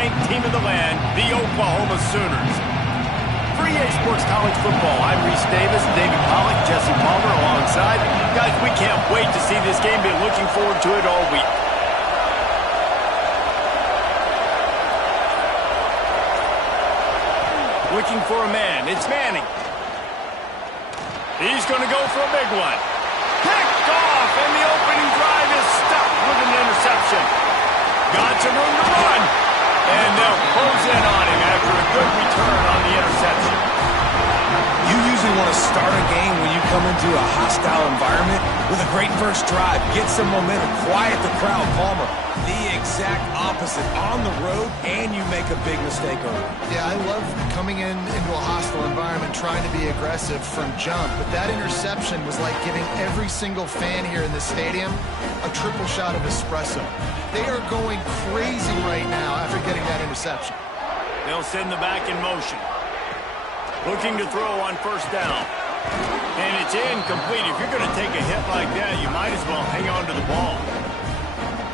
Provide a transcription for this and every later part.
ranked team in the land, the Oklahoma Sooners. For EA Sports College Football, I'm Reese Davis, David Pollack, Jesse Palmer alongside. Guys, we can't wait to see this game. Been looking forward to it all week. Looking for a man. It's Manning. He's going to go for a big one. Picked off, and the opening drive is stopped with an interception. Got some room to run. And they'll close in on him after a good return on the interception. You usually want to start a game when you come into a hostile environment with a great first drive. Get some momentum, quiet the crowd, Palmer. The exact opposite. On the road, and you make a big mistake early. Yeah, I love coming into a hostile environment, trying to be aggressive from jump. But that interception was like giving every single fan here in the stadium a triple shot of espresso. They are going crazy right now after getting that interception. They'll send the back in motion. Looking to throw on first down. And it's incomplete. If you're going to take a hit like that, you might as well hang on to the ball.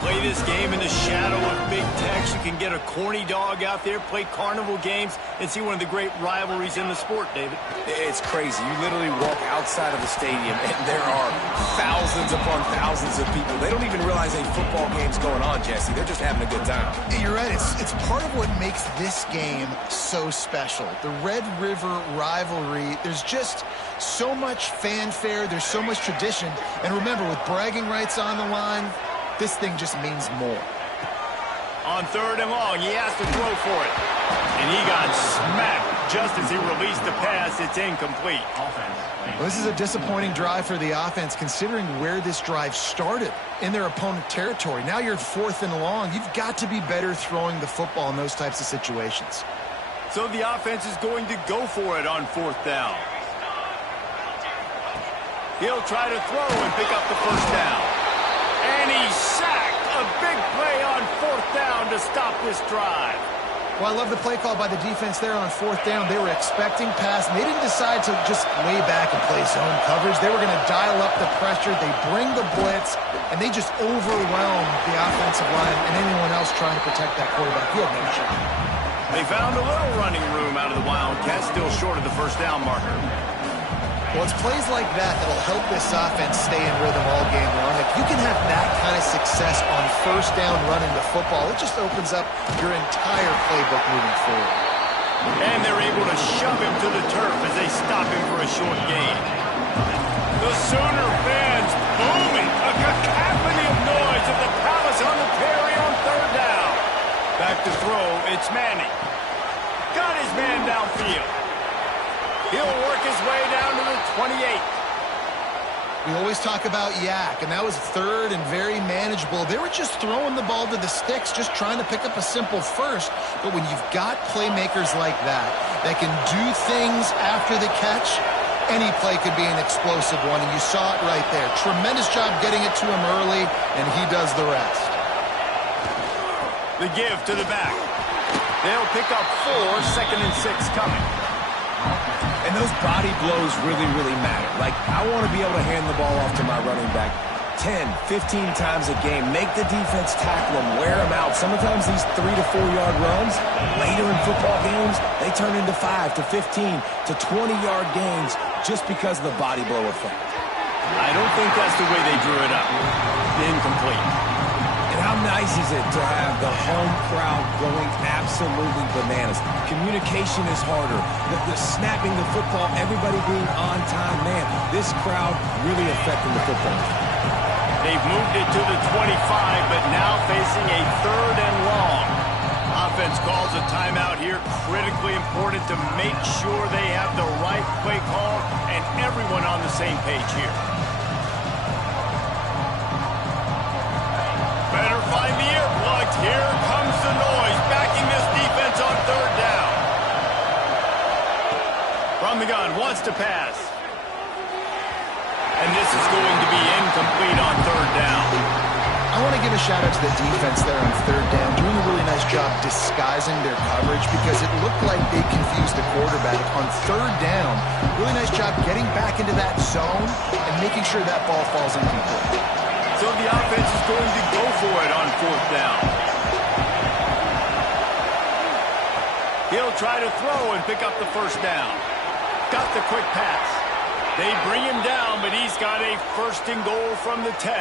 Play this game in the shadow of Big Tex. You can get a corny dog out there, play carnival games, and see one of the great rivalries in the sport, David. It's crazy. You literally walk outside of the stadium, and there are thousands upon thousands of people. They don't even realize a football game's going on, Jesse. They're just having a good time. You're right. It's part of what makes this game so special. The Red River rivalry, there's just so much fanfare. There's so much tradition. And remember, with bragging rights on the line, this thing just means more. On third and long, he has to throw for it. And he got smacked just as he released the pass. It's incomplete. Well, this is a disappointing drive for the offense, considering where this drive started in their opponent territory. Now you're at fourth and long. You've got to be better throwing the football in those types of situations. So the offense is going to go for it on fourth down. He'll try to throw and pick up the first down. And he's sacked. A big play on fourth down to stop this drive. Well, I love the play call by the defense there on fourth down. They were expecting pass, and they didn't decide to just lay back and play zone coverage. They were going to dial up the pressure. They bring the blitz, and they just overwhelm the offensive line and anyone else trying to protect that quarterback. He had no shot. They found a little running room out of the Wildcats, still short of the first down marker. Well, it's plays like that that'll help this offense stay in rhythm all game long. If you can have that kind of success on first down running the football, it just opens up your entire playbook moving forward. And they're able to shove him to the turf as they stop him for a short gain. The Sooner fans booming. A cacophony of noise at the Palace on the Perry on third down. Back to throw, it's Manning. Got his man downfield. He'll work his way down to the 28. We always talk about Yak, and that was third and very manageable. They were just throwing the ball to the sticks, just trying to pick up a simple first. But when you've got playmakers like that can do things after the catch, any play could be an explosive one, and you saw it right there. Tremendous job getting it to him early, and he does the rest. The give to the back. They'll pick up 4, 2nd and 6 coming. And those body blows really, really matter. Like, I want to be able to hand the ball off to my running back 10, 15 times a game. Make the defense tackle them, wear them out. Sometimes these 3 to 4 yard runs, later in football games, they turn into 5 to 15 to 20 yard gains just because of the body blow effect. I don't think that's the way they drew it up. Incomplete. And how nice is it to have the home crowd going absolutely bananas? Communication is harder. The snapping the football, everybody being on time. Man, this crowd really affecting the football. They've moved it to the 25, but now facing a third and long. Offense calls a timeout here. Critically important to make sure they have the right play call and everyone on the same page here. Better find the earplugs. Here comes the noise, backing this defense on third down. From the gun, wants to pass. And this is going to be incomplete on third down. I want to give a shout-out to the defense there on third down, doing a really nice job disguising their coverage because it looked like they confused the quarterback. On third down, really nice job getting back into that zone and making sure that ball falls incomplete. So the offense is going to go for it on fourth down. He'll try to throw and pick up the first down. Got the quick pass. They bring him down, but he's got a first and goal from the 10.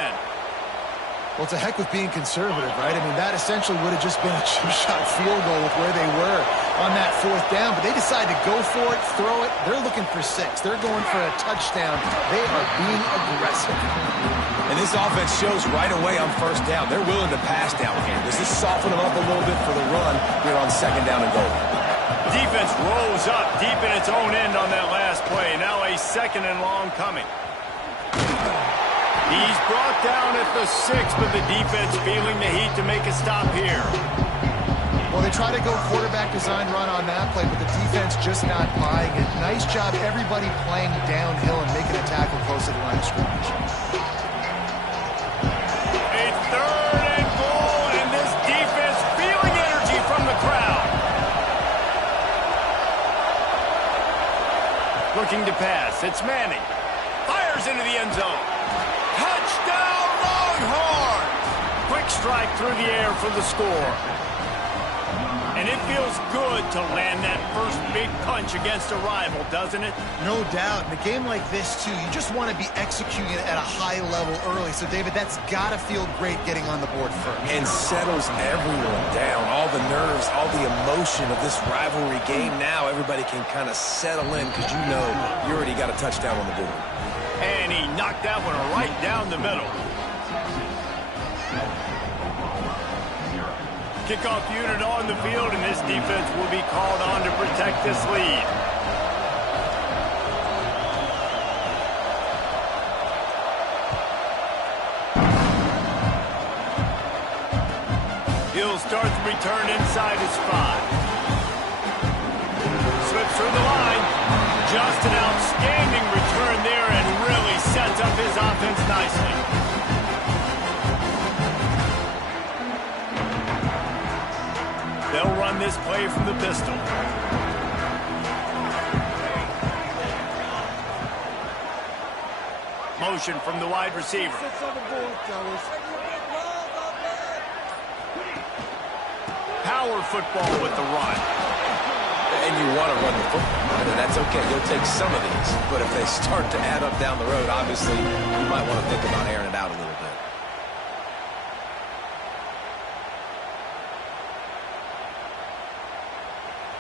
Well, it's a heck with being conservative, right? I mean, that essentially would have just been a two-shot field goal with where they were on that fourth down, but they decide to go for it, throw it. They're looking for 6. They're going for a touchdown. They are being aggressive. And this offense shows right away on first down. They're willing to pass down here. Does this soften them up a little bit for the run here on second down and goal? Defense rolls up deep in its own end on that last play. Now a second and long coming. He's brought down at the 6, but the defense feeling the heat to make a stop here. Well, they try to go quarterback design run on that play, but the defense just not buying it. Nice job, everybody playing downhill and making a tackle close to the line of scrimmage. A third and goal, and this defense feeling energy from the crowd. Looking to pass. It's Manning. Fires into the end zone. Touchdown, Longhorns! Quick strike through the air for the score. And it feels good to land that first big punch against a rival, doesn't it? No doubt. In a game like this, too, you just want to be executing it at a high level early. So, David, that's got to feel great getting on the board first. And settles everyone down. All the nerves, all the emotion of this rivalry game. Now everybody can kind of settle in because you know you already got a touchdown on the board. And he knocked that one right down the middle. Kickoff unit on the field, and this defense will be called on to protect this lead. He'll start the return inside his 5. Slips through the line. Just an outstanding return there and really sets up his offense nicely. They'll run this play from the pistol. Motion from the wide receiver. Power football with the run. And you want to run the football, and that's okay. You'll take some of these. But if they start to add up down the road, obviously, you might want to think about airing it out a little bit.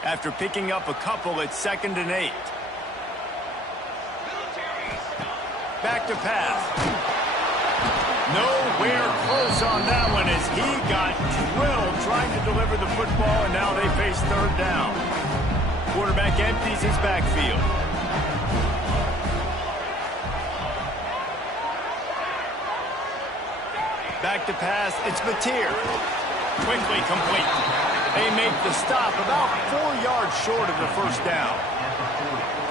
After picking up a couple, it's 2nd and 8. Back to pass. Nowhere close on that one as he got drilled trying to deliver the football, and now they face third down. Quarterback empties his backfield. Back to pass. It's Mateer. Quickly complete. They make the stop about 4 yards short of the first down.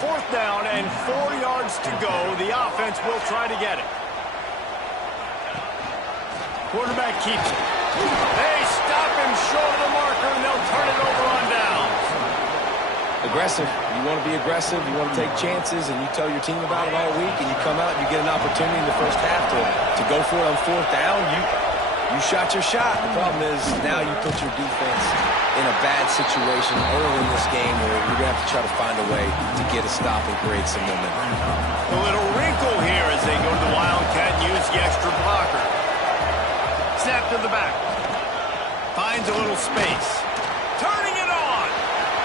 4th down and 4 yards to go. The offense will try to get it. Quarterback keeps it. They stop him short of the marker, and they'll turn it over on downs. Aggressive. You want to be aggressive. You want to take chances, and you tell your team about it all week, and you come out and you get an opportunity in the first half to go for it on 4th down. You shot your shot. The problem is now you put your defense in a bad situation early in this game where you're going to have to try to find a way to get a stop and create some momentum. A little wrinkle here as they go to the Wildcat and use the extra blocker. Snap to the back. Finds a little space. Turning it on.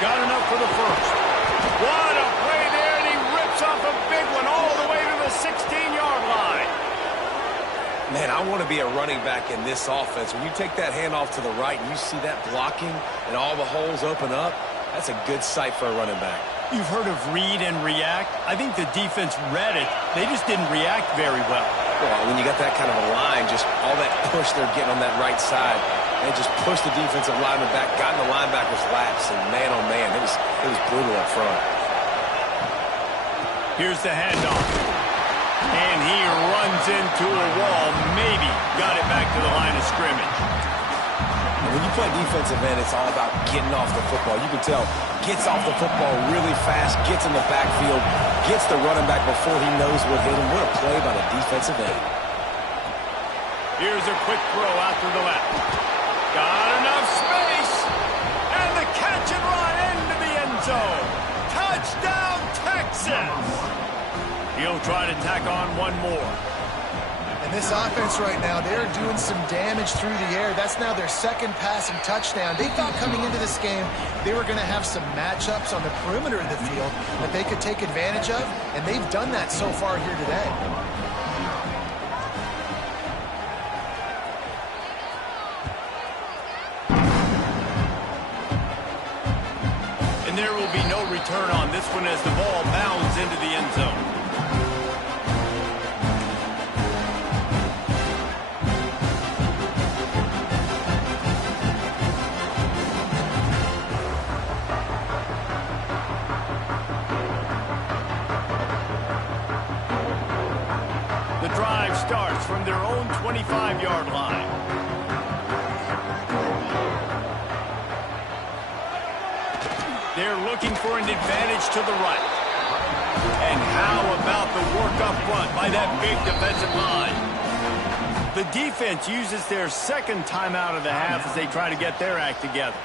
Got enough for the first. What a play there, and he rips off a big one all the way to the 16-yard line. Man, I want to be a running back in this offense. When you take that handoff to the right and you see that blocking and all the holes open up, that's a good sight for a running back. You've heard of read and react. I think the defense read it. They just didn't react very well. Well, when you got that kind of a line, just all that push they're getting on that right side, they just pushed the defensive lineman back, got in the linebacker's laps, and man, oh man, it was brutal up front. Here's the handoff. And he runs into a wall, maybe got it back to the line of scrimmage. And when you play defensive end, it's all about getting off the football. You can tell, gets off the football really fast, gets in the backfield, gets the running back before he knows what hit him. What a play by the defensive end. Here's a quick throw out to the left. Got enough space. And the catch and run, and misses. He'll try to tack on one more. And this offense right now, they're doing some damage through the air. That's now their second passing touchdown. They thought coming into this game they were going to have some matchups on the perimeter of the field that they could take advantage of, and they've done that so far here today. And there will be no return on this one as the ball bounds into the end zone. Starts from their own 25-yard line. They're looking for an advantage to the right. And how about the work up front by that big defensive line? The defense uses their second timeout of the half as they try to get their act together.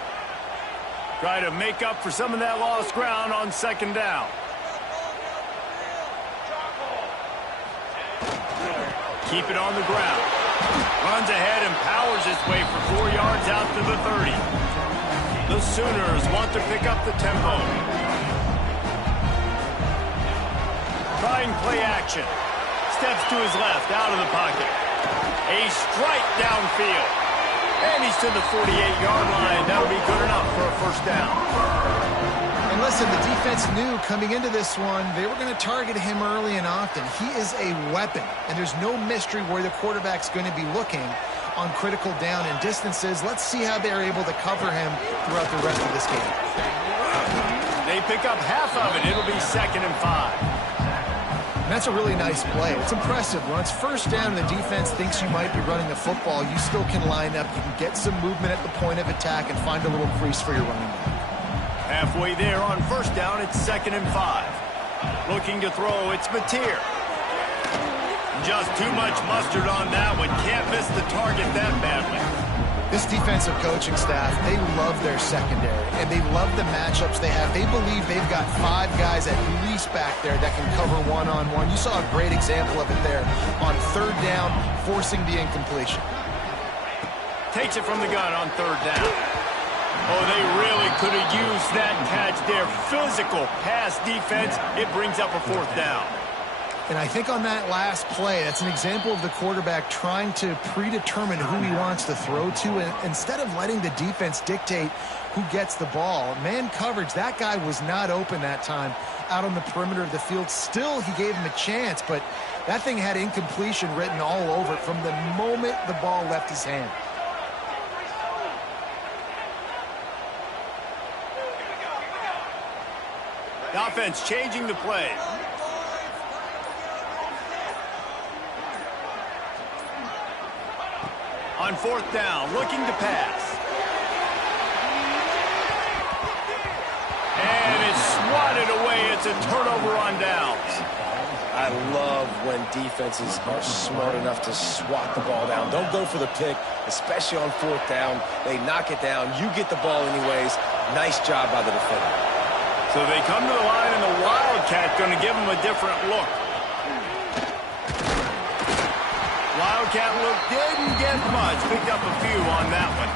Try to make up for some of that lost ground on second down. Keep it on the ground. Runs ahead and powers his way for 4 yards out to the 30. The Sooners want to pick up the tempo. Trying play action. Steps to his left, out of the pocket. A strike downfield. And he's to the 48-yard line. That'll be good enough for a first down. And listen, the defense knew coming into this one, they were going to target him early and often. He is a weapon, and there's no mystery where the quarterback's going to be looking on critical down and distances. Let's see how they're able to cover him throughout the rest of this game. They pick up half of it. It'll be 2nd and 5. And that's a really nice play. It's impressive. When it's first down and the defense thinks you might be running the football, you still can line up. You can get some movement at the point of attack and find a little crease for your running back. Halfway there on first down, it's 2nd and 5. Looking to throw, it's Mateer. Just too much mustard on that one. Can't miss the target that badly. This defensive coaching staff, they love their secondary, and they love the matchups they have. They believe they've got 5 guys at least back there that can cover one-on-one. You saw a great example of it there on third down, forcing the incompletion. Takes it from the gun on third down. Oh, they really could have used that catch there. Physical pass defense. It brings up a 4th down. And I think on that last play, that's an example of the quarterback trying to predetermine who he wants to throw to. And instead of letting the defense dictate who gets the ball, man coverage, that guy was not open that time out on the perimeter of the field. Still, he gave him a chance, but that thing had incompletion written all over it from the moment the ball left his hand. The offense changing the play. On 4th down, looking to pass. And it's swatted away. It's a turnover on downs. I love when defenses are smart enough to swat the ball down. Don't go for the pick, especially on 4th down. They knock it down. You get the ball anyways. Nice job by the defender. So they come to the line, and the Wildcat going to give them a different look. Wildcat look didn't get much. Picked up a few on that one.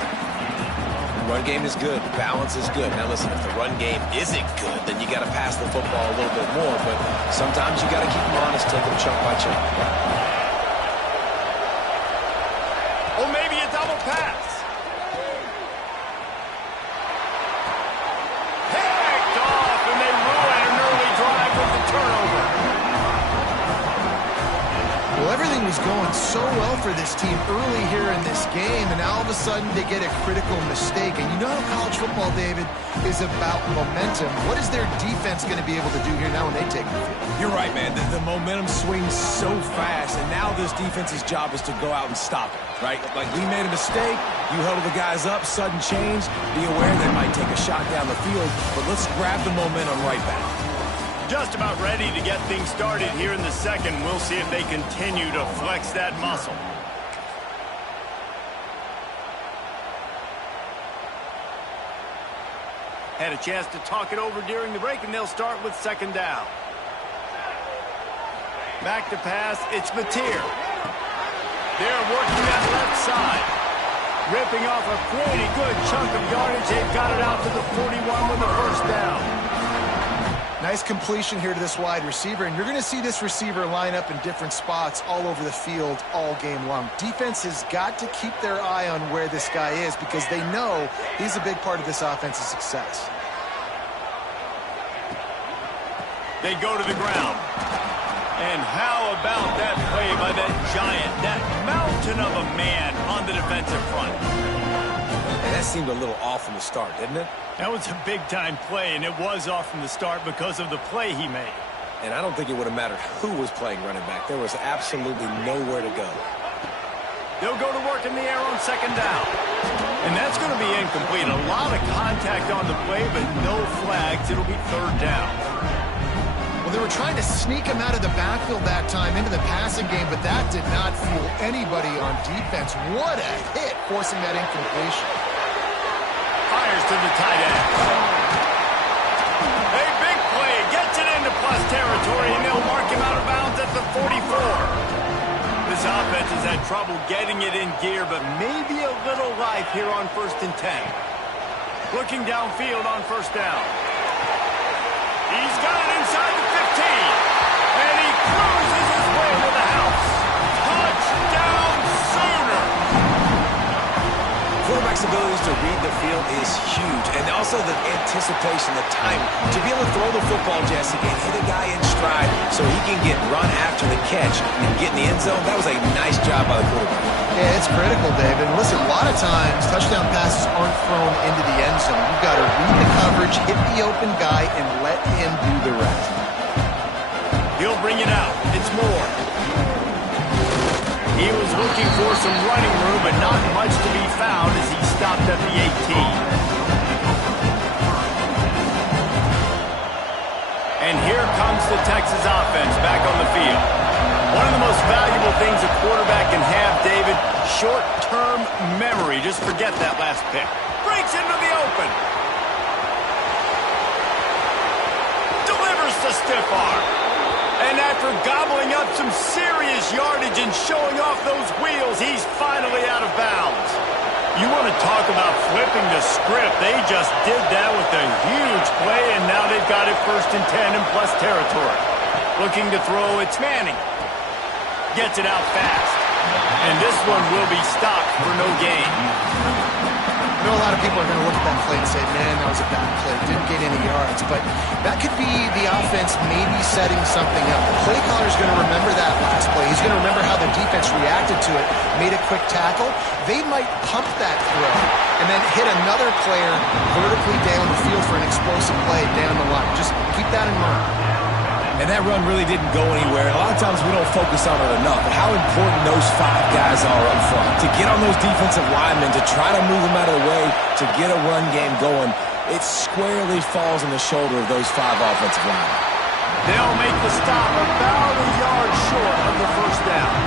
The run game is good. The balance is good. Now listen, if the run game isn't good, then you got to pass the football a little bit more. But sometimes you got to keep them honest, take them chunk by chunk. Or maybe a double pass. Picked off, and they ruin an early drive with the turnover. Well, everything was going so well for this team early here in this game, and now all of a sudden they get a critical mistake. And you know how college football, David, is about momentum. What is their defense going to be able to do here now when they take the field? You're right, man. The momentum swings so fast, and now this defense's job is to go out and stop it, right? Like, we made a mistake, you huddle the guys up, sudden change, be aware they might take a shot down the field, but let's grab the momentum right back. Just about ready to get things started here in the second. We'll see if they continue to flex that muscle. Had a chance to talk it over during the break, and they'll start with 2nd down. Back to pass, it's Mateer. They're working that left side. Ripping off a pretty good chunk of yardage. They've got it out to the 41 with the first down. Nice completion here to this wide receiver, and you're going to see this receiver line up in different spots all over the field all game long. Defense has got to keep their eye on where this guy is because they know he's a big part of this offense's success. They go to the ground. And how about that play by that giant, that mountain of a man on the defensive front? And that seemed a little off from the start, didn't it? That was a big-time play, and it was off from the start because of the play he made. And I don't think it would have mattered who was playing running back. There was absolutely nowhere to go. They'll go to work in the air on second down. And that's going to be incomplete. A lot of contact on the play, but no flags. It'll be third down. Well, they were trying to sneak him out of the backfield that time into the passing game, but that did not fool anybody on defense. What a hit, forcing that incompletion. Fires to the tight end. A big play. Gets it into plus territory, and they'll mark him out of bounds at the 44. This offense has had trouble getting it in gear, but maybe a little life here on 1st and 10. Looking downfield on first down. He's got it inside the 15. And he cruises his way to the house. Touchdown, Sooner! Quarterback's abilities to read the field is huge. And also the anticipation, the time. To be able to throw the football, Jesse, and hit a guy in stride so he can get run after the catch and get in the end zone, that was a nice job by the quarterback. Yeah, it's critical, David. Listen, a lot of times, touchdown passes aren't thrown into the end zone. You've got to read the coverage, hit the open guy, and let him do the rest. He'll bring it out. It's Moore. He was looking for some running room, but not much to be found as he stopped at the 18. And here comes the Texas offense back on the field. One of the most valuable things a quarterback can have, David, short-term memory. Just forget that last pick. Breaks into the open. Delivers the stiff arm. And after gobbling up some serious yardage and showing off those wheels, he's finally out of bounds. You want to talk about flipping the script. They just did that with a huge play, and now they've got it 1st and 10 in plus territory. Looking to throw, it's Manning. Gets it out fast. And this one will be stopped for no gain. I know a lot of people are going to look at that play and say, man, that was a bad play. Didn't get any yards. But that could be the offense maybe setting something up. The play caller is going to remember that last play. He's going to remember how the defense reacted to it, made a quick tackle. They might pump that throw and then hit another player vertically down the field for an explosive play down the line. Just keep that in mind. And that run really didn't go anywhere. And a lot of times we don't focus on it enough. But how important those 5 guys are up front. To get on those defensive linemen, to try to move them out of the way, to get a run game going, it squarely falls on the shoulder of those 5 offensive linemen. They'll make the stop about a yard short of the first down.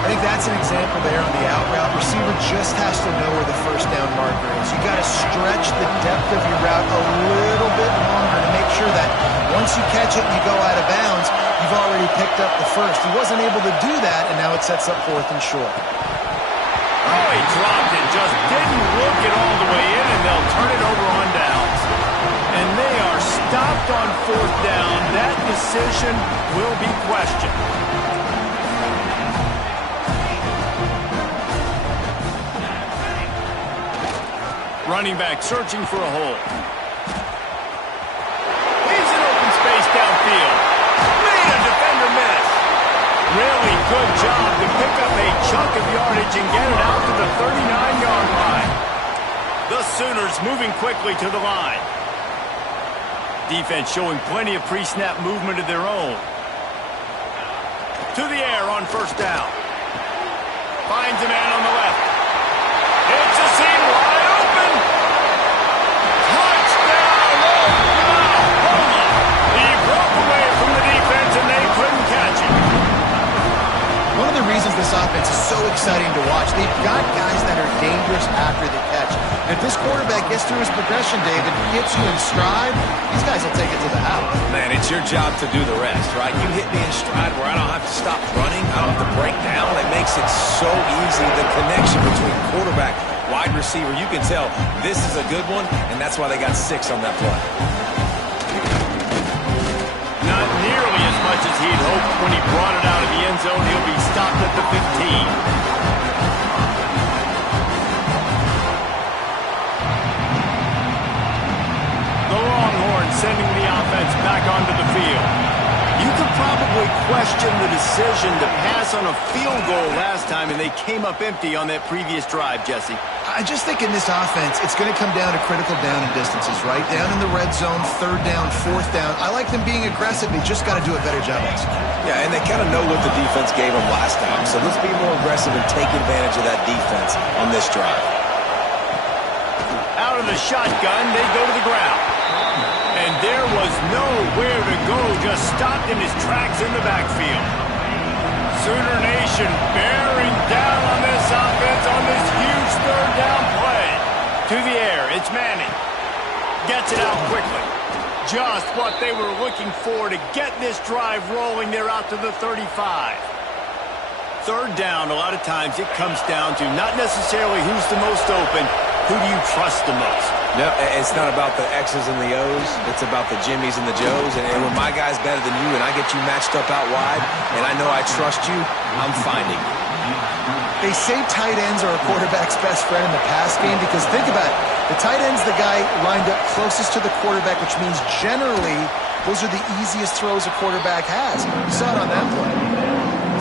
I think that's an example there on the out route. Receiver just has to know where the first down marker is. You got to stretch the depth of your route a little bit longer to make sure that once you catch it and you go out of bounds, you've already picked up the first. He wasn't able to do that, and now it sets up 4th and short. Oh, he dropped it. Just didn't look it all the way in, and they'll turn it over on downs. And they are stopped on 4th down. That decision will be questioned. Running back searching for a hole. Leaves an open space downfield. Made a defender miss. Really good job to pick up a chunk of yardage and get it out to the 39-yard line. The Sooners moving quickly to the line. Defense showing plenty of pre-snap movement of their own. To the air on first down. Finds a man on the left. It's a seam wide open. Touchdown, Oklahoma. He broke away from the defense and they couldn't catch him. One of the reasons this offense is so exciting to watch, they've got guys that are dangerous after the catch. If this quarterback gets through his progression, David, hits you in stride, these guys will take it to the house. Man, it's your job to do the rest, right? You hit me in stride where I don't have to stop running. I don't have to break down. It makes it so easy. The connection between quarterback, wide receiver, you can tell this is a good one, and that's why they got 6 on that play. Not nearly as much as he'd hoped when he brought it out of the end zone. He'll be stopped at the 15. Sending the offense back onto the field. You could probably question the decision to pass on a field goal last time, and they came up empty on that previous drive, Jesse. I just think in this offense, it's going to come down to critical down and distances, right? Down in the red zone, 3rd down, 4th down. I like them being aggressive. They just got to do a better job executing. Yeah, and they kind of know what the defense gave them last time, so let's be more aggressive and take advantage of that defense on this drive. Out of the shotgun, they go to the ground. And there was nowhere to go, just stopped in his tracks in the backfield. Sooner Nation bearing down on this offense on this huge 3rd down play. To the air, it's Manning. Gets it out quickly. Just what they were looking for to get this drive rolling. They're out to the 35. 3rd down, a lot of times it comes down to not necessarily who's the most open, who do you trust the most? No, it's not about the X's and the O's. It's about the Jimmys and the Joes. And when my guy's better than you and I get you matched up out wide and I know I trust you, I'm finding you. They say tight ends are a quarterback's best friend in the pass game because think about it. The tight end's the guy lined up closest to the quarterback, which means generally those are the easiest throws a quarterback has. You saw it on that play.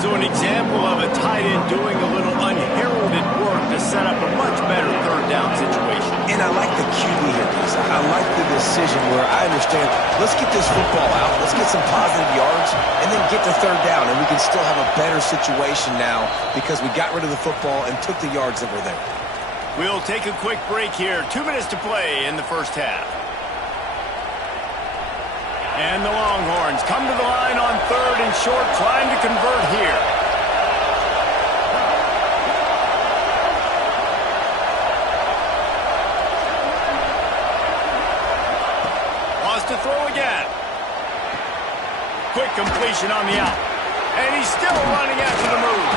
So an example of a tight end doing a little unheralded work to set up a much better 3rd down situation. And I like the QB here, because I like the decision where I understand, let's get this football out, let's get some positive yards, and then get to 3rd down, and we can still have a better situation now because we got rid of the football and took the yards that were there. We'll take a quick break here. 2 minutes to play in the first half. And the Longhorns come to the line on 3rd and short, trying to convert here. Wants to throw again. Quick completion on the out. And he's still running after the move.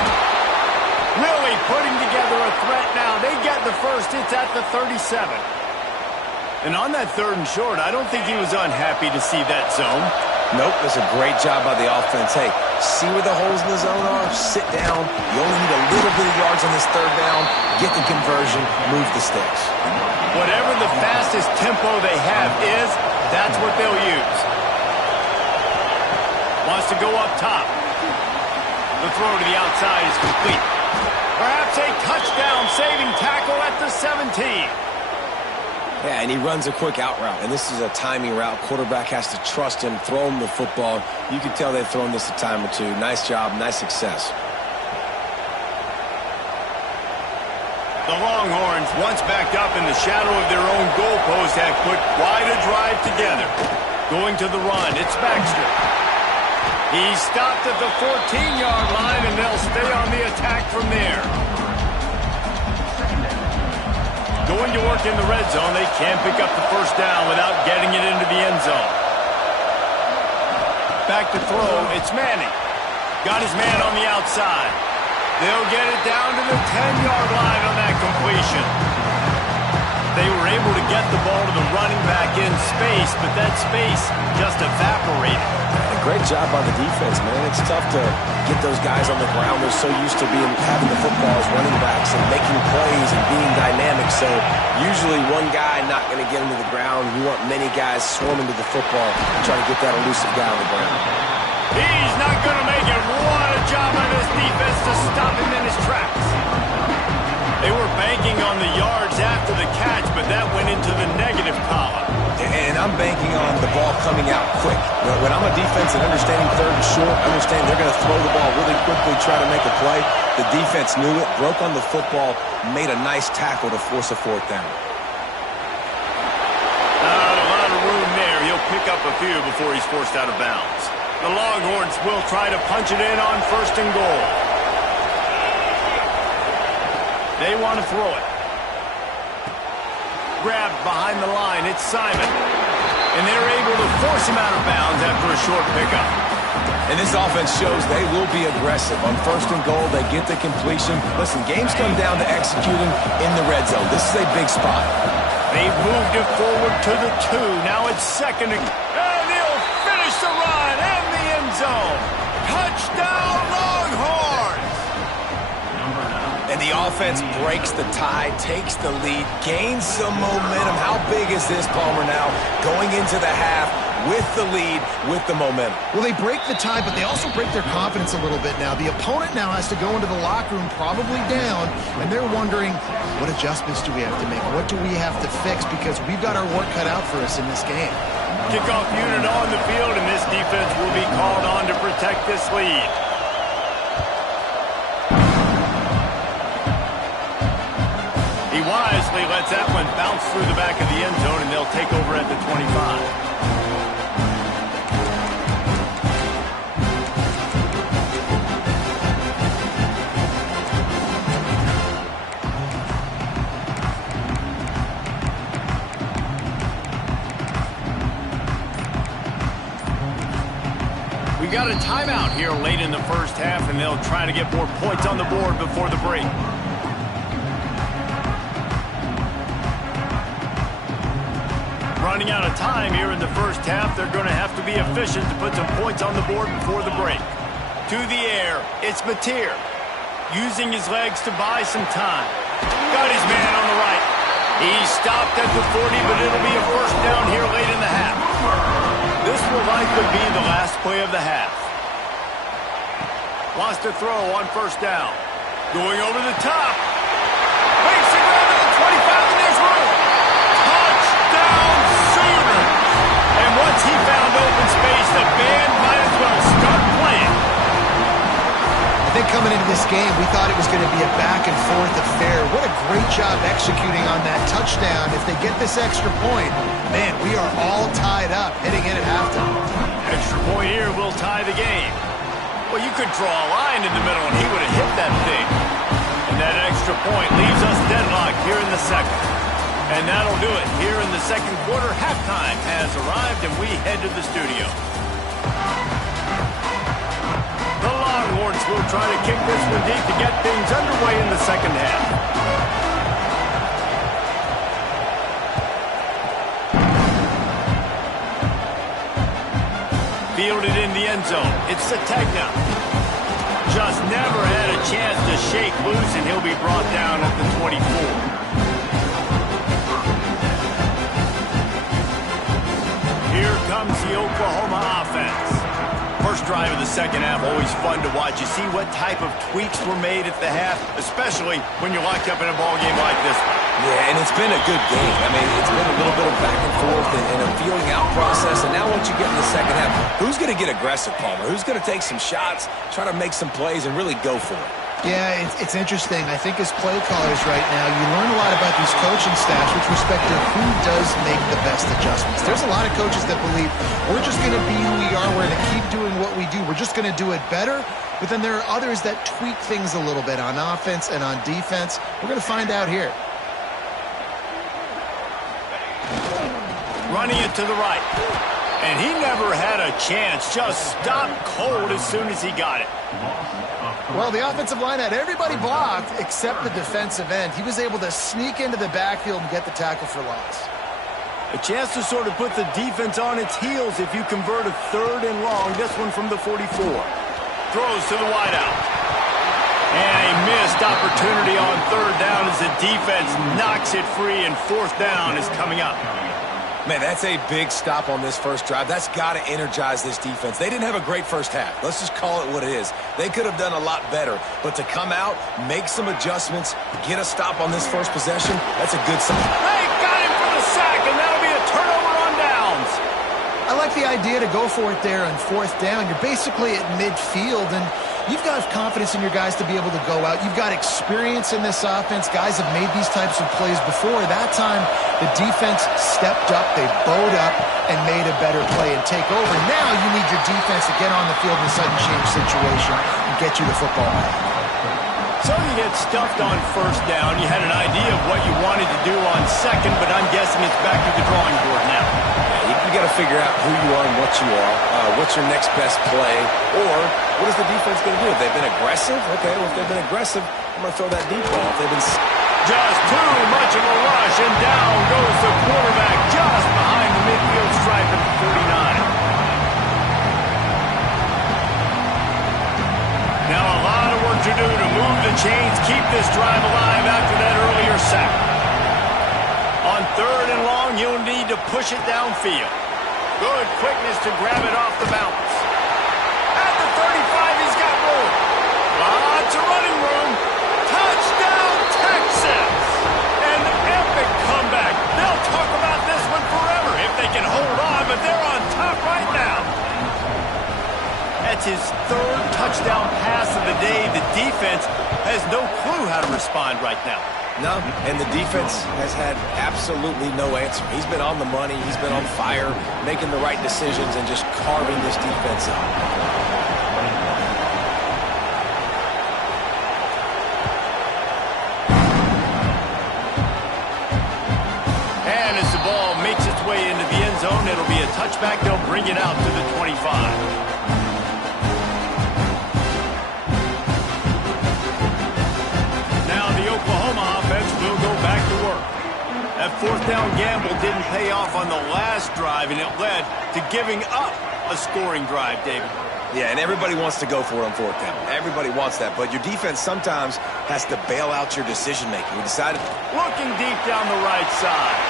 Really putting together a threat now. They get the first. It's at the 37. And on that 3rd and short, I don't think he was unhappy to see that zone. Nope, it's a great job by the offense. Hey, see where the holes in the zone are? Sit down. You only need a little bit of yards on this 3rd down. Get the conversion. Move the sticks. Whatever the fastest tempo they have is, that's what they'll use. Wants to go up top. The throw to the outside is complete. Perhaps a touchdown-saving tackle at the 17. Yeah, and he runs a quick out route, and this is a timing route. Quarterback has to trust him, throw him the football. You can tell they've thrown this a time or two. Nice job, nice success. The Longhorns, once backed up in the shadow of their own goalpost, have put quite a drive together. Going to the run, it's Baxter. He's stopped at the 14-yard line, and they'll stay on the attack from there. Going to work in the red zone. They can't pick up the first down without getting it into the end zone. Back to throw. It's Manning. Got his man on the outside. They'll get it down to the 10-yard line on that completion. They were able to get the ball to the running back in space, but that space just evaporated. A great job by the defense, man. It's tough to get those guys on the ground. They're so used to having the football as running backs and making plays and being dynamic. So usually one guy not going to get into the ground. You want many guys swarming to the football and trying to get that elusive guy on the ground. He's not going to make it. What a job by this defense to stop him in his tracks. They were banking on the yards after the catch, but that went into the negative column. And I'm banking on the ball coming out quick. When I'm a defense and understanding 3rd and short, understand they're going to throw the ball really quickly, try to make a play. The defense knew it, broke on the football, made a nice tackle to force a 4th down. Not a lot of room there. He'll pick up a few before he's forced out of bounds. The Longhorns will try to punch it in on 1st and goal. They want to throw it. grabbed behind the line. It's Simon. And they're able to force him out of bounds after a short pickup. And this offense shows they will be aggressive. On 1st and goal, they get the completion. Listen, games come down to executing in the red zone. This is a big spot. They've moved it forward to the 2. Now it's 2nd. And he'll finish the run and the end zone. Touchdown, Longhorns! And the offense breaks the tie, takes the lead, gains some momentum. How big is this, Palmer, now? Going into the half with the lead, with the momentum. Well, they break the tie, but they also break their confidence a little bit now. The opponent now has to go into the locker room probably down, and they're wondering, what adjustments do we have to make? What do we have to fix? Because we've got our work cut out for us in this game. Kickoff unit on the field, and this defense will be called on to protect this lead. He wisely lets that one bounce through the back of the end zone, and they'll take over at the 25. We got a timeout here late in the first half, and they'll try to get more points on the board before the break. Running out of time here in the first half, they're going to have to be efficient to put some points on the board before the break. To the air, it's Mateer. Using his legs to buy some time. Got his man on the right. He stopped at the 40, but it'll be a first down here late in the half. This will likely be the last play of the half. Wants to throw on 1st down. Going over the top. Makes the ground to the 25, and there's room. Touchdown, Sooners. And once he found open space, the band might as well start playing. I think coming into this game, we thought it was going to be a back-and-forth affair. What a great job executing on that touchdown. If they get this extra point, man, we are all tied up heading in at halftime. Extra point here will tie the game. Well, you could draw a line in the middle, and he would have hit that thing. And that extra point leaves us deadlocked here in the second. And that'll do it here in the second quarter. Halftime has arrived, and we head to the studio. The Longhorns will try to kick this one deep to get things underway in the second half. Fielded in the end zone. It's Sategna. Just never had a chance to shake loose, and he'll be brought down at the 24. Here comes the Oklahoma offense. First drive of the second half, always fun to watch. You see what type of tweaks were made at the half, especially when you're locked up in a ball game like this one. Yeah, and it's been a good game. I mean, it's been a little bit of back and forth and a feeling out process. And now once you get in the second half, who's going to get aggressive, Palmer? Who's going to take some shots, try to make some plays, and really go for it? Yeah, it's interesting. I think as play callers right now, you learn a lot about these coaching staffs with respect to who does make the best adjustments. There's a lot of coaches that believe we're just going to be who we are. We're going to keep doing what we do. We're just going to do it better. But then there are others that tweak things a little bit on offense and on defense. We're going to find out here. Running it to the right. And he never had a chance. Just stopped cold as soon as he got it. Well, the offensive line had everybody blocked except the defensive end. He was able to sneak into the backfield and get the tackle for loss. A chance to sort of put the defense on its heels if you convert a 3rd and long. This one from the 44. Throws to the wideout. And a missed opportunity on 3rd down as the defense knocks it free, and 4th down is coming up. Man, that's a big stop on this first drive. That's got to energize this defense. They didn't have a great first half. Let's just call it what it is. They could have done a lot better. But to come out, make some adjustments, get a stop on this first possession, that's a good sign. They got him for the sack, and that'll be a turnover on downs. I like the idea to go for it there on 4th down. You're basically at midfield, and you've got confidence in your guys to be able to go out. You've got experience in this offense. Guys have made these types of plays before. That time, the defense stepped up, they bowed up, and made a better play and take over. Now you need your defense to get on the field in a sudden change situation and get you the football back. So you get stuffed on first down. You had an idea of what you wanted to do on second, but I'm guessing it's back to the drawing board now. Yeah, you got to figure out who you are and what you are. What's your next best play? Or what is the defense going to do? If they've been aggressive, okay, well, if they've been aggressive, I'm going to throw that deep ball. If they've been... Just too much of a rush, and down goes the quarterback just behind the midfield stripe at the 49. Now a lot of work to do to move the chains, keep this drive alive after that earlier sack. On third and long, you'll need to push it downfield. Good quickness to grab it off the bounce. At the 35, he's got room. Lots of running room. Touchdown, Texas! An epic comeback. They'll talk about this one forever if they can hold on, but they're on top right now. That's his third touchdown pass of the day. The defense has no clue how to respond right now. No, and the defense has had absolutely no answer. He's been on the money. He's been on fire, making the right decisions and just carving this defense up. And as the ball makes its way into the end zone, it'll be a touchback. They'll bring it out to the 25. Will go back to work. That fourth down gamble didn't pay off on the last drive, and it led to giving up a scoring drive, David. Yeah, and everybody wants to go for it on fourth down. Everybody wants that, but your defense sometimes has to bail out your decision-making. We decided... Looking deep down the right side.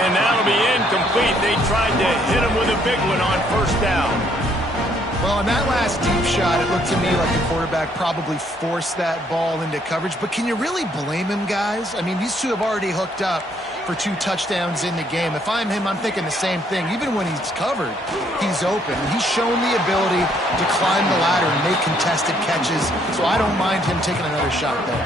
And that'll be incomplete. They tried to hit him with a big one on first down. Well, in that last deep shot, it looked to me like the quarterback probably forced that ball into coverage. But can you really blame him, guys? I mean, these two have already hooked up for 2 touchdowns in the game. If I'm him, I'm thinking the same thing. Even when he's covered, he's open. He's shown the ability to climb the ladder and make contested catches. So I don't mind him taking another shot there.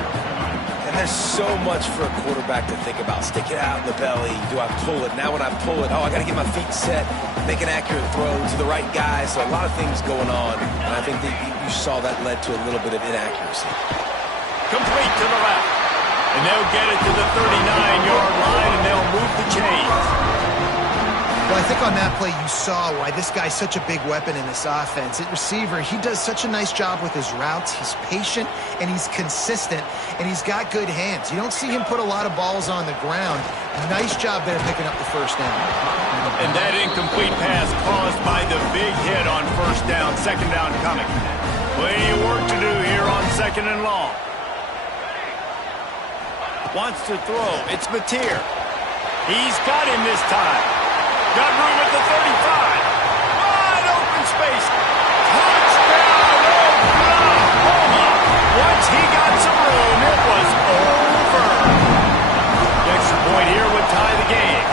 And there's so much for a quarterback to think about. Stick it out in the belly. Do I pull it? Now when I pull it, I got to get my feet set, make an accurate throw to the right guy. So a lot of things going on. And I think that you saw that led to a little bit of inaccuracy. Complete to the left. And they'll get it to the 39-yard line, and they'll move the chains. Well, I think on that play you saw why this guy's such a big weapon in this offense. At receiver, he does such a nice job with his routes. He's patient, and he's consistent, and he's got good hands. You don't see him put a lot of balls on the ground. Nice job there picking up the first down. And that incomplete pass caused by the big hit on first down, second down coming. Plenty of work to do here on second and long. Wants to throw. It's Mateer. He's got him this time. Got room at the 35. Wide open space. Touchdown, Oklahoma. Once he got some room, it was over. The extra point here would tie the game.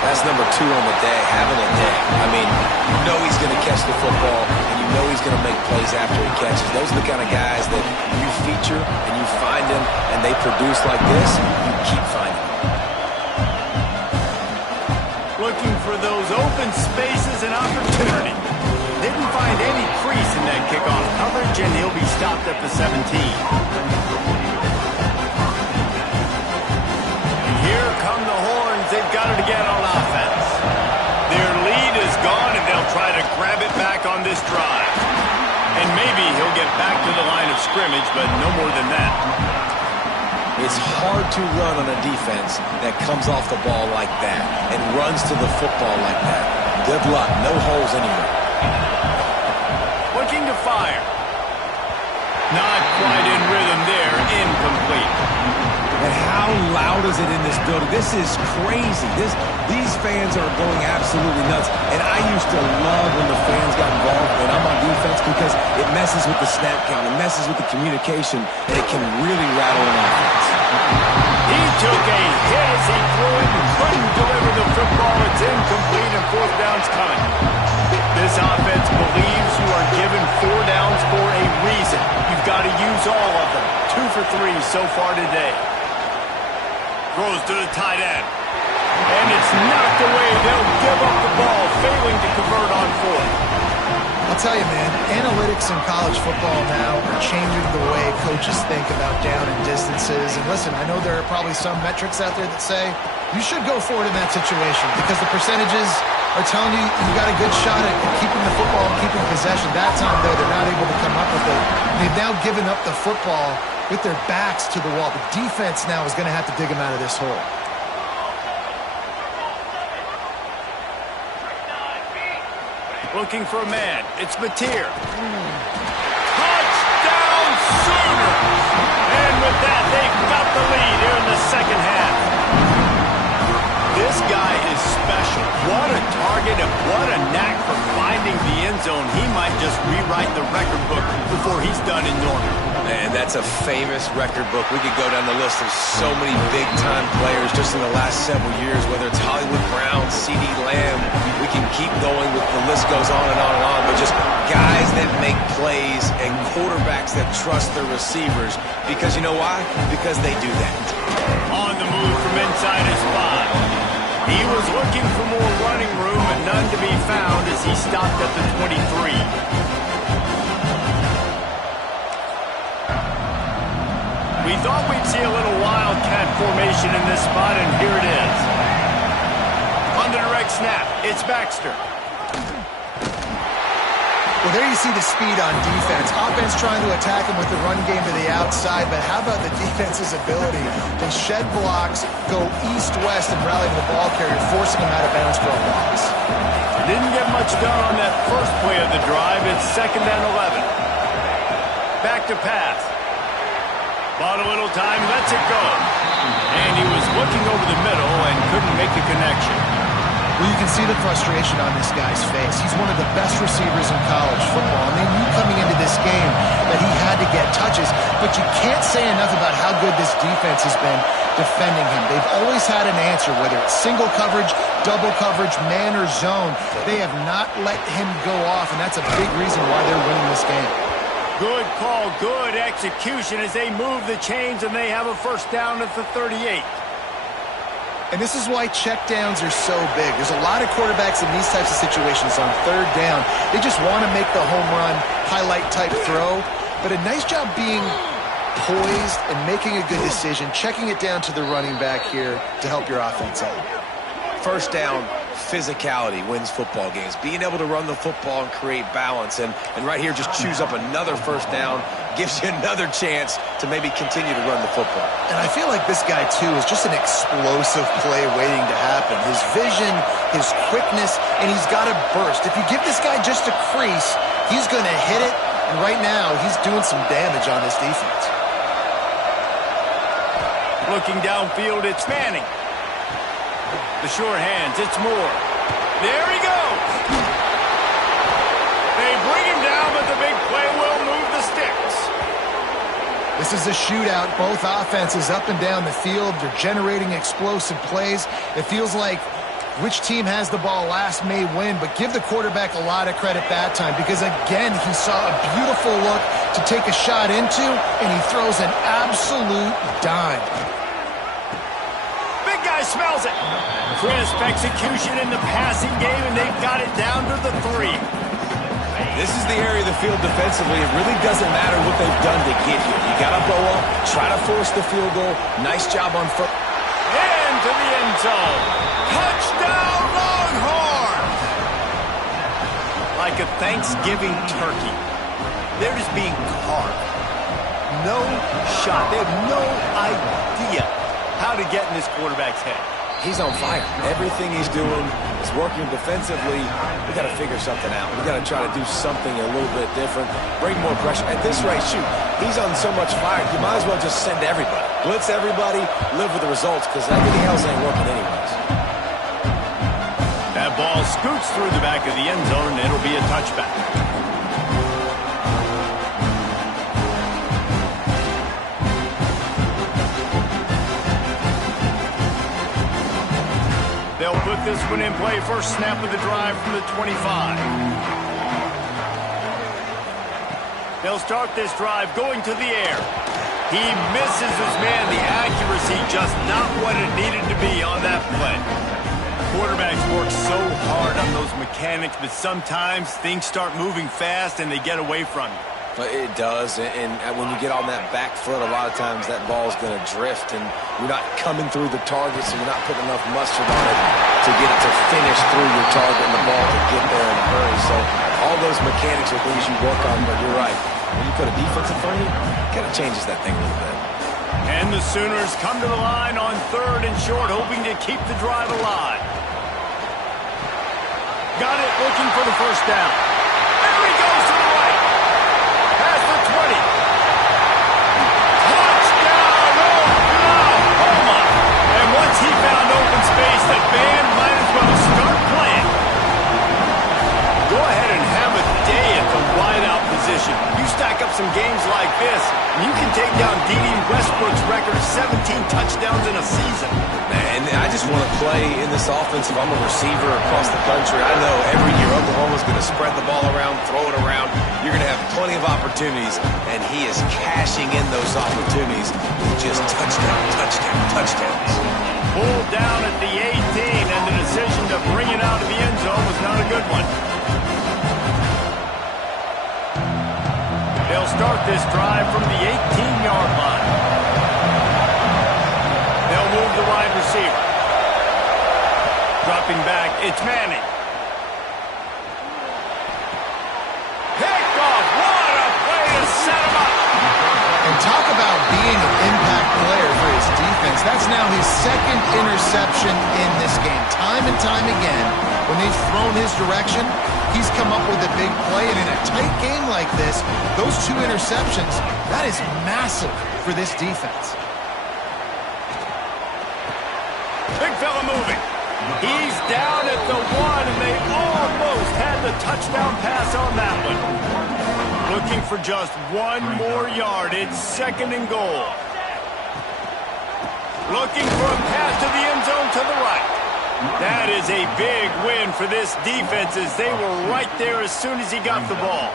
That's number 2 on the day, having a day. I mean, you know he's going to catch the football, and you know he's going to make plays after he catches. Those are the kind of guys that you feature and you find them, and they produce like this, you keep finding them. Looking for those open spaces and opportunity. Didn't find any crease in that kickoff coverage, and he'll be stopped at the 17. And here come the horns. They've got it again on offense. Their lead is gone, and they'll try to grab it back on this drive. And maybe he'll get back to the line of scrimmage, but no more than that. It's hard to run on a defense that comes off the ball like that and runs to the football like that. Good luck. No holes anywhere. Looking to fire. Not quite in rhythm there. Incomplete. And how loud is it in this building? This is crazy. These fans are going absolutely nuts. And I used to love when the fans got involved when I'm on defense because it messes with the snap count. It messes with the communication, and it can really rattle an offense. He took a hit as he threw it and couldn't deliver the football. It's incomplete, and fourth down's coming. This offense believes you are given 4 downs for a reason. You've got to use all of them. 2 for 3 so far today. Throws to the tight end. And it's knocked away. They'll give up the ball, failing to convert on fourth. I'll tell you, man, analytics in college football now are changing the way coaches think about down and distances. And listen, I know there are probably some metrics out there that say you should go for it in that situation because the percentages are telling you you got a good shot at keeping the football and keeping possession. That time, though, they're not able to come up with it. They've now given up the football with their backs to the wall. The defense now is going to have to dig them out of this hole. Looking for a man. It's Mateer. Touchdown Sooners! And with that, they've got the lead here in the second half. This guy is special. What a target and what a knack for finding the end zone. He might just rewrite the record book before he's done in Norman. Man, that's a famous record book. We could go down the list of so many big-time players just in the last several years, whether it's Hollywood Brown, CeeDee Lamb. We can keep going with the list goes on and on and on, but just guys that make plays and quarterbacks that trust their receivers. Because you know why? Because they do that. On the move from inside his spot. He was looking for more running room, and none to be found as he stopped at the 23. We thought we'd see a little wildcat formation in this spot, and here it is. On the direct snap, it's Baxter. Well, there you see the speed on defense. Offense trying to attack him with the run game to the outside, but how about the defense's ability to shed blocks, go east-west, and rally to the ball carrier, forcing him out of bounds for a loss. Didn't get much done on that first play of the drive. It's 2nd and 11. Back to pass. Bought a little time, lets it go. And he was looking over the middle and couldn't make a connection. Well, you can see the frustration on this guy's face. He's one of the best receivers in college football, and they knew coming into this game that he had to get touches, but you can't say enough about how good this defense has been defending him. They've always had an answer, whether it's single coverage, double coverage, man or zone. They have not let him go off, and that's a big reason why they're winning this game. Good call, good execution as they move the chains, and they have a first down at the 38. And this is why checkdowns are so big. There's a lot of quarterbacks in these types of situations on 3rd down. They just want to make the home run, highlight-type throw. But a nice job being poised and making a good decision, checking it down to the running back here to help your offense out. First down, physicality wins football games. Being able to run the football and create balance. And right here, just choose up another first down, gives you another chance to maybe continue to run the football. And I feel like this guy, too, is just an explosive play waiting to happen. His vision, his quickness, and he's got a burst. If you give this guy just a crease, he's going to hit it. And right now, he's doing some damage on this defense. Looking downfield, it's Manning. The sure hands, it's Moore. There he goes. They bring him down, but the big play will move the sticks. This is a shootout. Both offenses up and down the field. They're generating explosive plays. It feels like which team has the ball last may win, but give the quarterback a lot of credit that time because, again, he saw a beautiful look to take a shot into, and he throws an absolute dime. Smells it. Crisp execution in the passing game, and they've got it down to the 3. This is the area of the field defensively. It really doesn't matter what they've done to get here. You got to go up, try to force the field goal. Nice job on first. Into the end zone. Touchdown, Longhorns! Like a Thanksgiving turkey. They're just being carved. No shot. They have no idea how to get in this quarterback's head. He's on fire. Everything he's doing is working defensively. We got to figure something out. We got to try to do something a little bit different. Bring more pressure. At this rate, shoot, he's on so much fire. You might as well just send everybody. Blitz everybody, live with the results, because everything else ain't working anyways. That ball scoots through the back of the end zone, and it'll be a touchback. They'll put this one in play. First snap of the drive from the 25. They'll start this drive going to the air. He misses his man. The accuracy just not what it needed to be on that play. quarterbacks work so hard on those mechanics, but sometimes things start moving fast and they get away from you. It does, and when you get on that back foot, a lot of times that ball's going to drift, and you're not coming through the target, so you're not putting enough mustard on it to get it to finish through your target and the ball to get there in a hurry. So all those mechanics are things you work on, but you're right. When you put a defense in front of you, it kind of changes that thing a little bit. And the Sooners come to the line on 3rd and short, hoping to keep the drive alive. Got it, looking for the first down. There he goes to the right. Past the 20. Touchdown, Oklahoma. And once he found open space, the band might as well start playing. Go ahead and have a day at the wideout position. You stack up some games like this, and you can take down D.D. Westbrook's record of 17 touchdowns in a season. Man, I just want to play in this offense if I'm a receiver across the country. I know every year Oklahoma's going to spread the ball around, throw it around. You're going to have plenty of opportunities, and he is cashing in those opportunities with just touchdowns. Pulled down at the 18, and the decision to bring it out of the end zone was not a good one. They'll start this drive from the 18-yard line. They'll move the wide receiver. Dropping back, it's Manning. Picked off. What a play to set him up. And talk about being an impact player for his defense. That's now his 2nd interception in this game. Time and time again, when they've thrown his direction, he's come up with a big play. And in a tight game like this, those 2 interceptions, that is massive for this defense. Big fella moving. He's down at the 1, and they almost had the touchdown pass on that one. Looking for just 1 more yard. It's 2nd and goal. Looking for a pass to the end zone to the right. That is a big win for this defense, as they were right there as soon as he got the ball.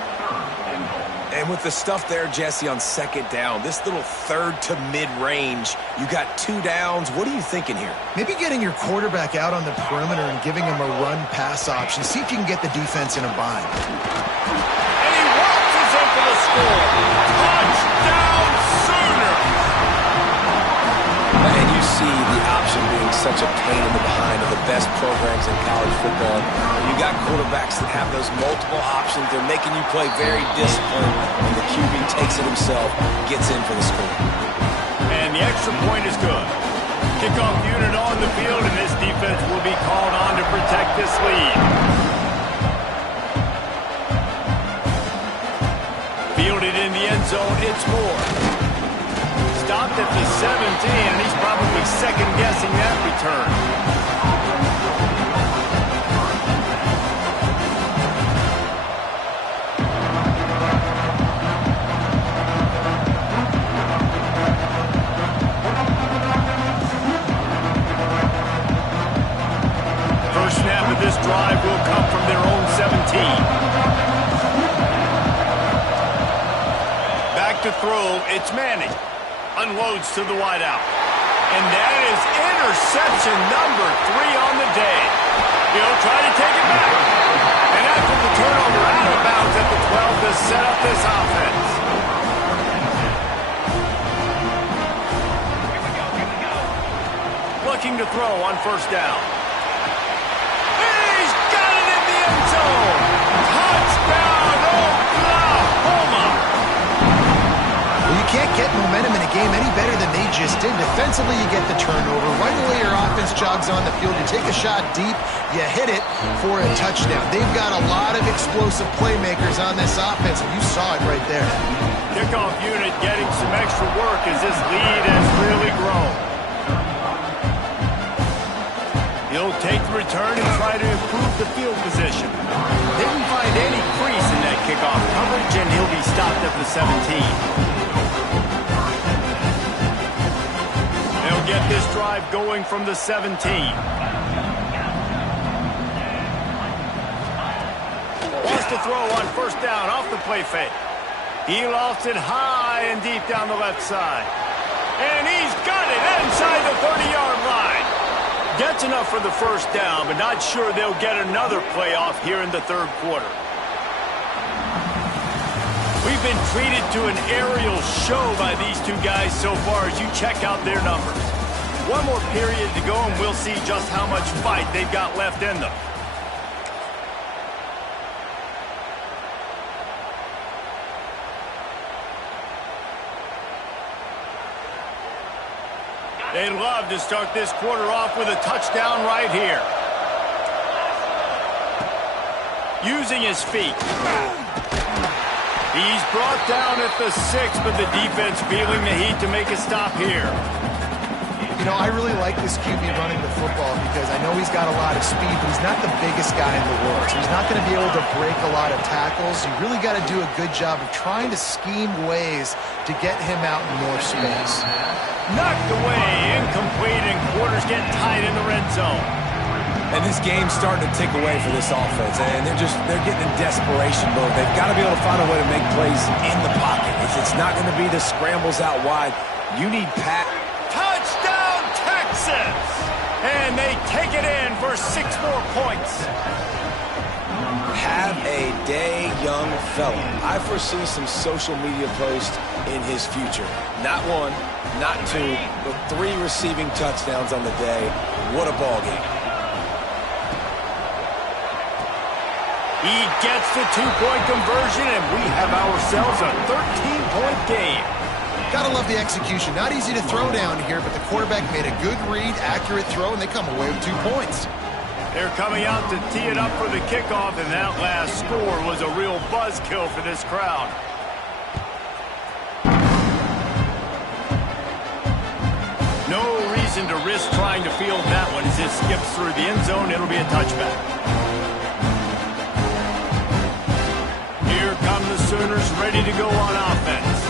And with the stuff there, Jesse, on 2nd down, this little 3rd to mid-range, you got 2 downs. What are you thinking here? Maybe getting your quarterback out on the perimeter and giving him a run-pass option. See if you can get the defense in a bind. And he walks in for the score. Touchdown, Sooners! And you see the option being such a pain in the behind of the best programs in college football. You got quarterbacks that have those multiple options. They're making you play very disciplined, and the QB takes it himself, gets in for the score. And the extra point is good. Kickoff unit on the field, and this defense will be called on to protect this lead. Fielded in the end zone, it's Moore. Stopped at the 17, and he's probably second-guessing that return. First snap of this drive will come from their own 17. Back to throw, it's Manning. Unloads to the wideout. And that is interception number 3 on the day. He'll try to take it back. And after the turnover, out of bounds at the 12 to set up this offense. Looking to throw on 1st down. He's got it in the end zone. Touchdown, Oklahoma. Well, you can't get momentum in a game any better than they just did. Defensively, you get the turnover. Right away, your offense jogs on the field. You take a shot deep, you hit it for a touchdown. They've got a lot of explosive playmakers on this offense, and you saw it right there. Kickoff unit getting some extra work as this lead has really grown. He'll take the return and try to improve the field position. Didn't find any crease in that kickoff coverage, and he'll be stopped at the 17. They'll get this drive going from the 17. Wants to throw on 1st down off the play fake. He lofts it high and deep down the left side. And he's got it inside the 30-yard line. Gets enough for the first down, but not sure they'll get another playoff here in the third quarter. We've been treated to an aerial show by these two guys so far as you check out their numbers. One more period to go, and we'll see just how much fight they've got left in them. They'd love to start this quarter off with a touchdown right here. Using his feet. He's brought down at the 6, but the defense feeling the heat to make a stop here. You know, I really like this QB running the football because I know he's got a lot of speed, but he's not the biggest guy in the world. So he's not going to be able to break a lot of tackles. You really got to do a good job of trying to scheme ways to get him out in more space. Knocked away, incomplete, and quarters get tight in the red zone. And this game's starting to tick away for this offense, and they're getting in desperation mode. They've got to be able to find a way to make plays in the pocket. It's not going to be the scrambles out wide. You need Pat. Touchdown, Texas! And they take it in for 6 more points. Have a day, young fella. I foresee some social media posts in his future. Not 1, not 2, but 3 receiving touchdowns on the day. What a ball game. He gets the 2-point conversion, and we have ourselves a 13-point game. Gotta love the execution. Not easy to throw down here, but the quarterback made a good read, accurate throw, and they come away with 2 points. They're coming out to tee it up for the kickoff, and that last score was a real buzzkill for this crowd. No reason to risk trying to field that one as it skips through the end zone. It'll be a touchback. Here come the Sooners ready to go on offense.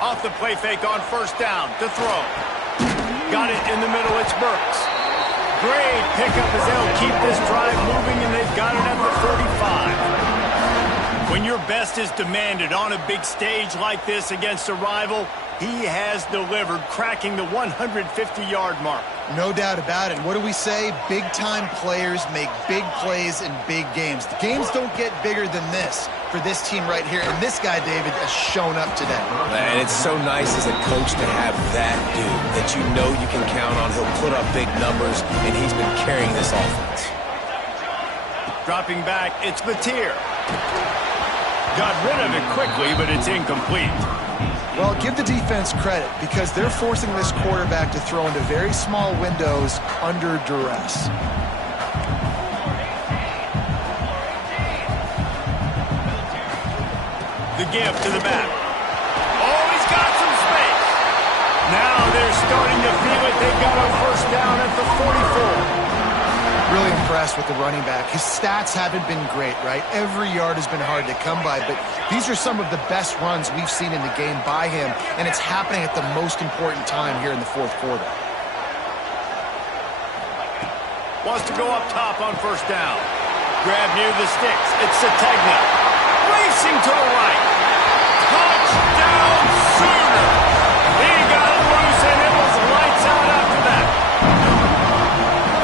Off the play fake on first down to throw. Got it in the middle. It's Burks. Great pickup as they'll keep this drive moving, and they've got it at the 45. When your best is demanded on a big stage like this against a rival, he has delivered, cracking the 150-yard mark. No doubt about it. What do we say? Big-time players make big plays in big games. The games don't get bigger than this for this team right here, and this guy, David, has shown up today. And it's so nice as a coach to have that dude that you know you can count on. He'll put up big numbers, and he's been carrying this offense. Dropping back, it's Mateer. Got rid of it quickly, but it's incomplete. Well, give the defense credit because they're forcing this quarterback to throw into very small windows under duress. The give to the back. Oh, he's got some space. Now they're starting to feel it. They've got a first down at the 44. Really impressed with the running back. His stats haven't been great, right? Every yard has been hard to come by, but these are some of the best runs we've seen in the game by him, and it's happening at the most important time here in the fourth quarter. Wants to go up top on first down. Grab near the sticks. It's Sategna. Racing to the right. Touchdown, Sooner. He got it loose, and it was lights out after that.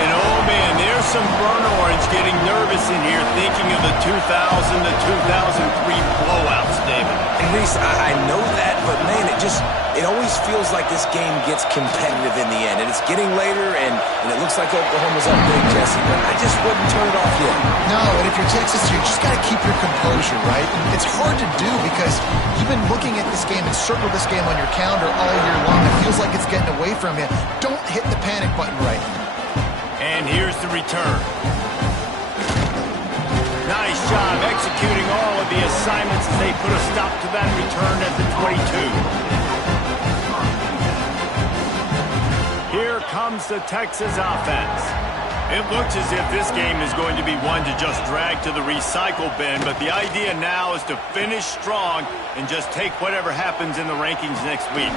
And oh man, there's some burnt orange getting nervous in here, thinking of the 2000 to 2003 blowouts, David. And Reese, I know that, but man, it always feels like this game gets competitive in the end. And it's getting later, and it looks like Oklahoma's up big, Jesse, but I just wouldn't turn it off yet. No, and if you're Texas, you just got to keep your composure, right? And it's hard to do because you've been looking at this game and circled this game on your calendar all year long. It feels like it's getting away from you. Don't hit the panic button right now. And here's the return. Nice job executing all of the assignments as they put a stop to that return at the 22. Here comes the Texas offense. It looks as if this game is going to be one to just drag to the recycle bin, but the idea now is to finish strong and just take whatever happens in the rankings next week.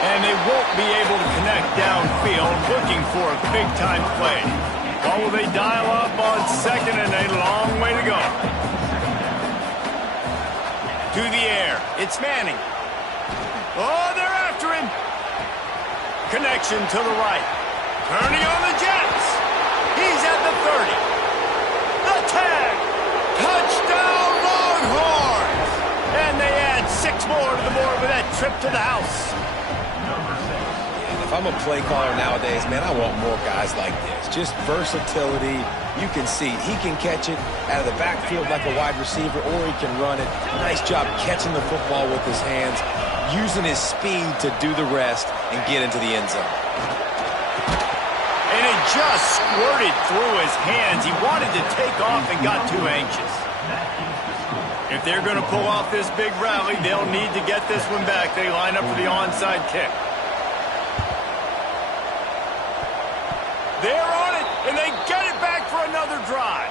And they won't be able to connect downfield, looking for a big-time play. Or will they dial up on second and a long way to go? To the air. It's Manning. Oh, they're after him. Connection to the right. Turning on the Jets. He's at the 30. The 10. Touchdown Longhorns. And they add 6 more to the board with that trip to the house. If I'm a play caller nowadays, man, I want more guys like this. Just versatility. You can see he can catch it out of the backfield like a wide receiver, or he can run it. Nice job catching the football with his hands, using his speed to do the rest and get into the end zone. And it just squirted through his hands. He wanted to take off and got too anxious. If they're going to pull off this big rally, they'll need to get this one back. They line up for the onside kick. They're on it, and they get it back for another drive.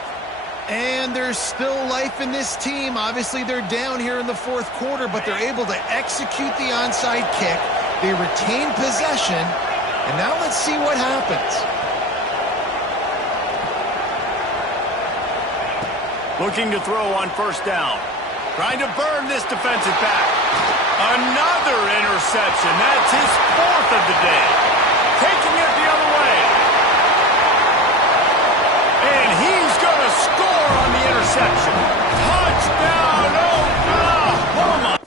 And there's still life in this team. Obviously, they're down here in the fourth quarter, but they're able to execute the onside kick. They retain possession, and now let's see what happens. Looking to throw on first down. Trying to burn this defensive back. Another interception. That's his 4th of the day. Taking it the other way. And he's going to score on the interception. Touchdown, Oklahoma!